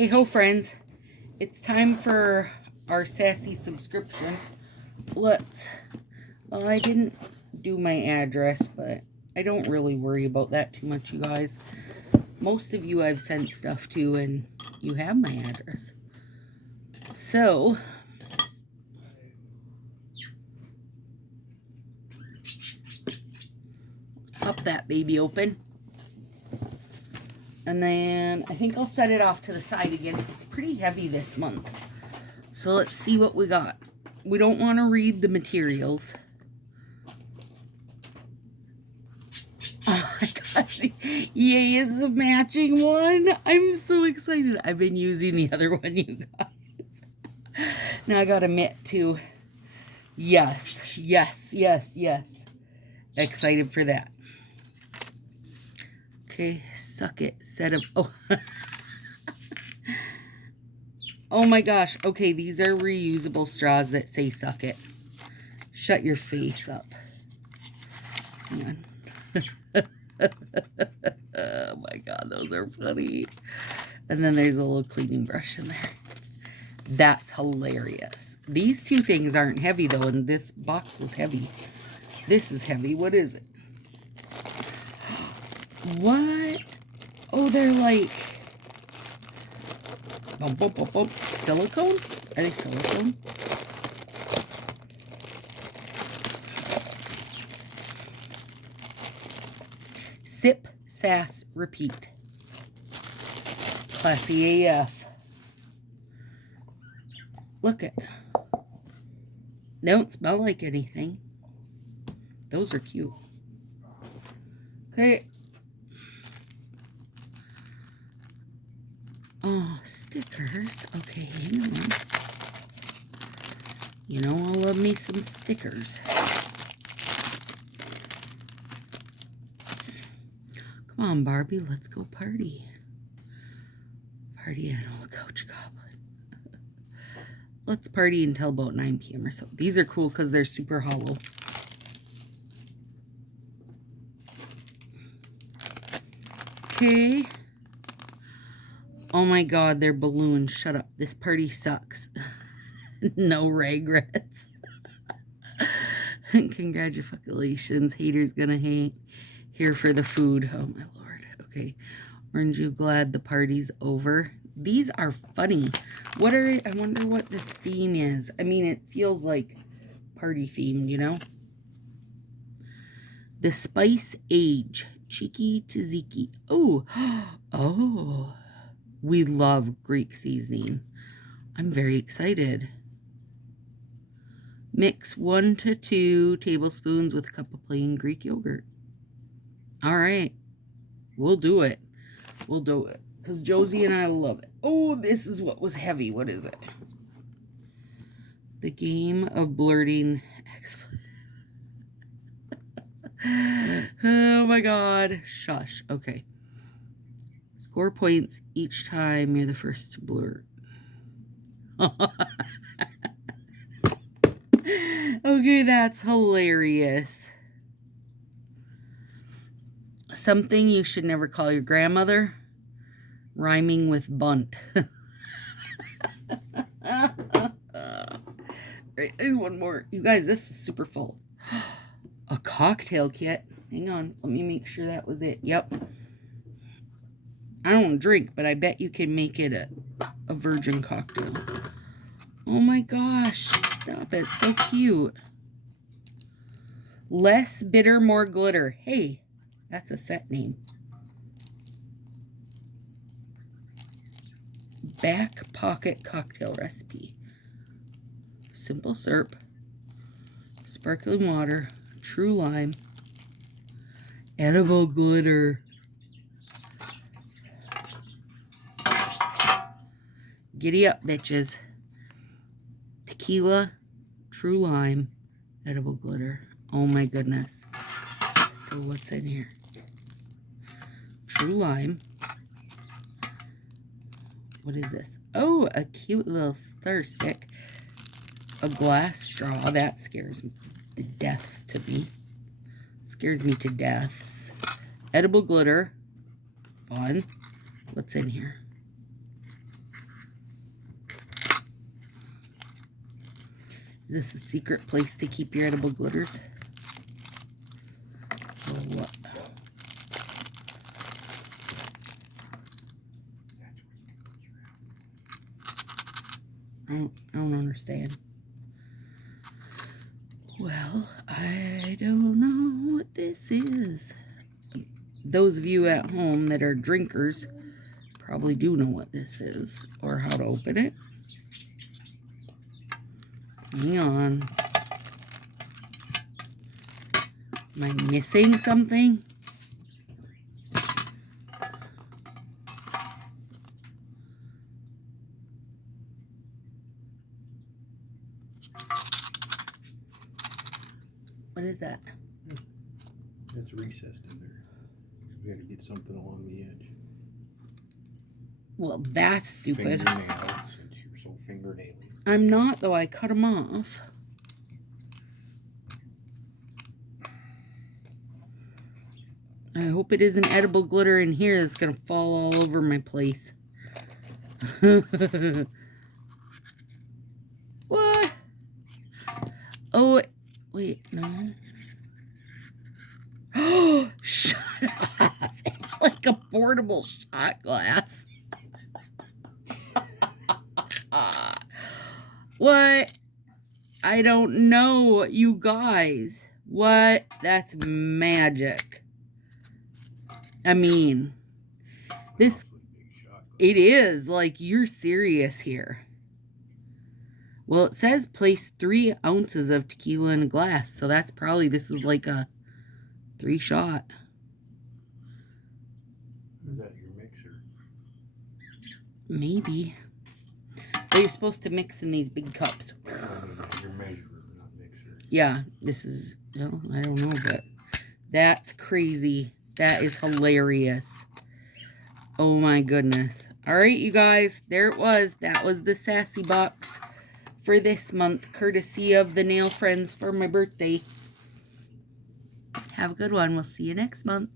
Hey ho friends, it's time for our sassy subscription. Well, I didn't do my address, but I don't really worry about that too much, you guys. Most of you I've sent stuff to and you have my address. So, pop that baby open. And then I think I'll set it off to the side again. It's pretty heavy this month. So let's see what we got. We don't want to read the materials. Oh my gosh. Yay, it's the matching one. I'm so excited. I've been using the other one, you guys. Now I got a mitt too. Yes, yes, yes, yes. Excited for that. Okay, suck it. Set of... Oh. Oh my gosh. Okay, these are reusable straws that say suck it. Shut your face up. Hang on. Oh my god, those are funny. And then there's a little cleaning brush in there. That's hilarious. These two things aren't heavy though, and this box was heavy. This is heavy. What is it? What? Oh, they're like silicone? Are they silicone? Sip, sass, repeat. Classy AF. Look at. They don't smell like anything. Those are cute. Okay. Oh, stickers. Okay, hang on. You know, I'll love me some stickers. Come on, Barbie, let's go party. Party animal coach goblin. Let's party until about 9 p.m. or so. These are cool because they're super hollow. Okay. Oh my god, they're balloons. Shut up. This party sucks. No regrets. Congratulations. Haters gonna hate. Here for the food. Oh my lord. Okay. Aren't you glad the party's over? These are funny. I wonder what the theme is. I mean, it feels like party themed, you know? The Spice Age. Cheeky tzatziki. Oh. Oh. We love Greek seasoning. I'm very excited. Mix 1 to 2 tablespoons with a cup of plain Greek yogurt. All right. We'll do it. We'll do it. Because Josie and I love it. Oh, this is what was heavy. What is it? The game of blurting. Oh my god. Shush. Okay. Score points each time you're the first to blurt. Okay, that's hilarious. Something you should never call your grandmother. Rhyming with bunt. Right, there's one more. You guys, this was super full. A cocktail kit. Hang on. Let me make sure that was it. Yep. I don't drink, but I bet you can make it a virgin cocktail. Oh my gosh. Stop it. So cute. Less bitter, more glitter. Hey, that's a set name. Back pocket cocktail recipe. Simple syrup, sparkling water, true lime, edible glitter. Giddy up, bitches. Tequila, true lime, edible glitter. Oh my goodness. So what's in here? True lime. What is this? Oh, a cute little stir stick. A glass straw. That scares me to deaths to me. Scares me to deaths. Edible glitter. Fun. What's in here? Is this a secret place to keep your edible glitters? Or what? I don't understand. Well, I don't know what this is. Those of you at home that are drinkers probably do know what this is or how to open it. Hang on. Am I missing something? What is that? It's recessed in there. We gotta get something along the edge. Well, that's stupid. Fingernail, since you're so fingernaily. I'm not, though. I cut them off. I hope it isn't edible glitter in here that's going to fall all over my place. What? Oh, wait, no. Oh, shut up. It's like a portable shot glass. What? I don't know, you guys. What? That's magic. I mean, this, it is like you're serious here. Well, it says place 3 ounces of tequila in a glass. So that's probably, this is like a 3-shot. Is that your mixer? Maybe. But you're supposed to mix in these big cups. Your measurer, not mixer. Yeah, this is, well, I don't know, but that's crazy. That is hilarious. Oh my goodness. All right, you guys, there it was. That was the Sassy box for this month, courtesy of the Nail Friends for my birthday. Have a good one. We'll see you next month.